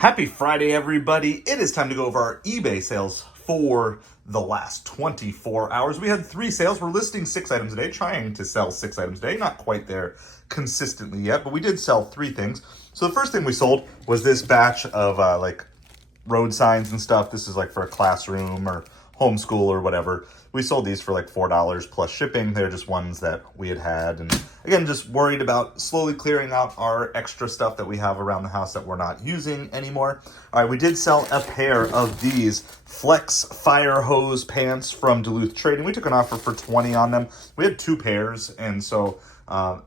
Happy Friday, everybody. It is time to go over our eBay sales for the last 24 hours. We had 3 sales. We're listing 6 items a day, trying to sell 6 items a day. Not quite there consistently yet, but we did sell 3 things. So the first thing we sold was this batch of like road signs and stuff. This is like for a classroom or homeschool or whatever. We sold these for like $4 plus shipping. They're just ones that we had. And again, just worried about slowly clearing out our extra stuff that we have around the house that we're not using anymore. All right, we did sell a pair of these Flex Fire Hose pants from Duluth Trading. We took an offer for $20 on them. We had 2 pairs, and so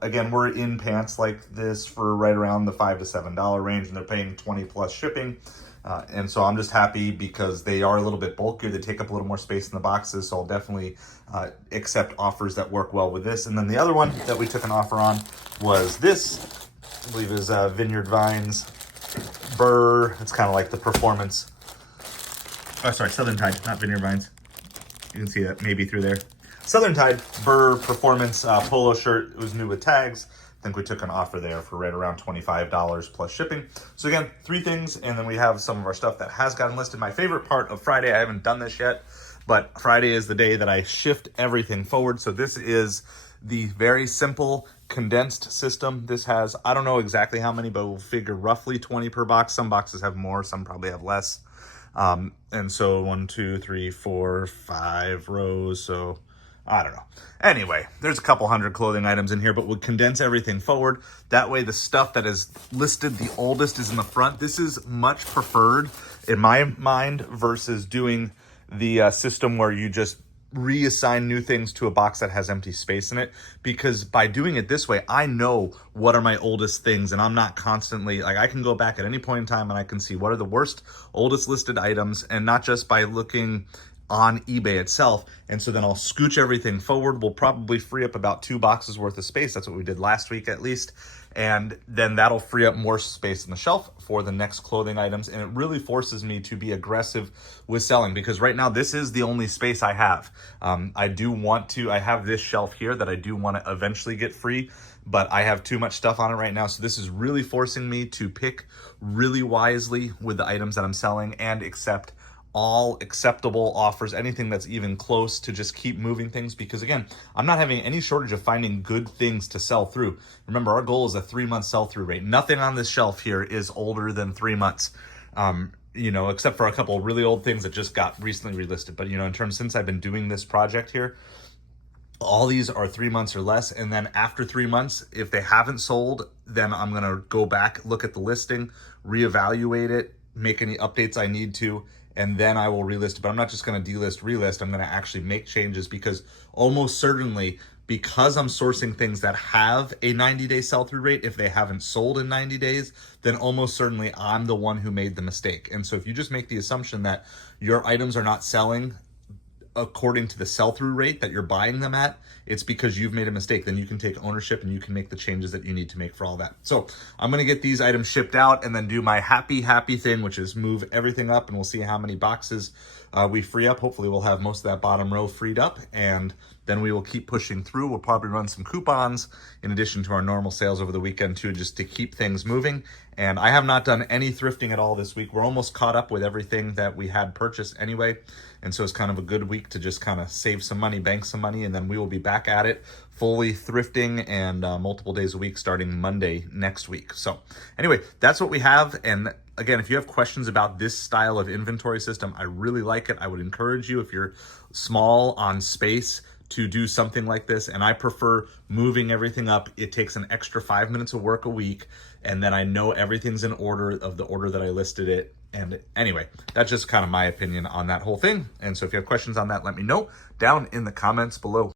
again, we're in pants like this for right around the $5 to $7 range, and they're paying $20 plus shipping. And so I'm just happy because they are a little bit bulkier. They take up a little more space in the boxes, so I'll definitely accept offers that work well with this. And then the other one that we took an offer on was this, I believe is Vineyard Vines Burr. It's kind of like the performance. Oh, sorry, Southern Tide, not Vineyard Vines. You can see that maybe through there. Southern Tide Burr Performance polo shirt. It was new with tags. I think we took an offer there for right around $25 plus shipping. So again, 3 things, and then we have some of our stuff that has gotten listed. My favorite part of Friday, I haven't done this yet, but Friday is the day that I shift everything forward. So this is the very simple condensed system. This has, I don't know exactly how many, but we'll figure roughly 20 per box. Some boxes have more, some probably have less. And so 1, 2, 3, 4, 5 rows. So I don't know. Anyway, there's a couple hundred clothing items in here, but we'll condense everything forward. That way the stuff that is listed the oldest is in the front. This is much preferred in my mind versus doing the system where you just reassign new things to a box that has empty space in it, because by doing it this way, I know what are my oldest things, and I'm not constantly, like, I can go back at any point in time and I can see what are the worst, oldest listed items, and not just by looking on eBay itself. And so then I'll scooch everything forward. We'll probably free up about 2 boxes worth of space. That's what we did last week at least. And then that'll free up more space on the shelf for the next clothing items. And it really forces me to be aggressive with selling, because right now this is the only space I have. I have this shelf here that I do want to eventually get free, but I have too much stuff on it right now. So this is really forcing me to pick really wisely with the items that I'm selling and accept all acceptable offers, anything that's even close, to just keep moving things, because again, I'm not having any shortage of finding good things to sell through. Remember, our goal is a 3-month sell-through rate. Nothing on this shelf here is older than 3 months, except for a couple of really old things that just got recently relisted. But in terms, since I've been doing this project here, all these are 3 months or less. And then after 3 months, if they haven't sold, then I'm going to go back, look at the listing, reevaluate it, make any updates I need to, and then I will relist it. But I'm not just going to delist, relist. I'm going to actually make changes, because almost certainly, because I'm sourcing things that have a 90-day sell-through rate, if they haven't sold in 90 days, then almost certainly I'm the one who made the mistake. And so if you just make the assumption that your items are not selling according to the sell-through rate that you're buying them at, it's because you've made a mistake. Then you can take ownership and you can make the changes that you need to make for all that. So I'm going to get these items shipped out and then do my happy thing, which is move everything up, and we'll see how many boxes we free up. Hopefully we'll have most of that bottom row freed up, and then we will keep pushing through. We'll probably run some coupons in addition to our normal sales over the weekend too, just to keep things moving. And I have not done any thrifting at all this week. We're almost caught up with everything that we had purchased anyway. And so it's kind of a good week to just kind of save some money, bank some money, and then we will be back at it fully thrifting and multiple days a week starting Monday next week. So anyway, that's what we have. And again, if you have questions about this style of inventory system, I really like it. I would encourage you, if you're small on space, to do something like this. And I prefer moving everything up. It takes an extra 5 minutes of work a week, and then I know everything's in order of the order that I listed it. And anyway, that's just kind of my opinion on that whole thing. And so if you have questions on that, let me know down in the comments below.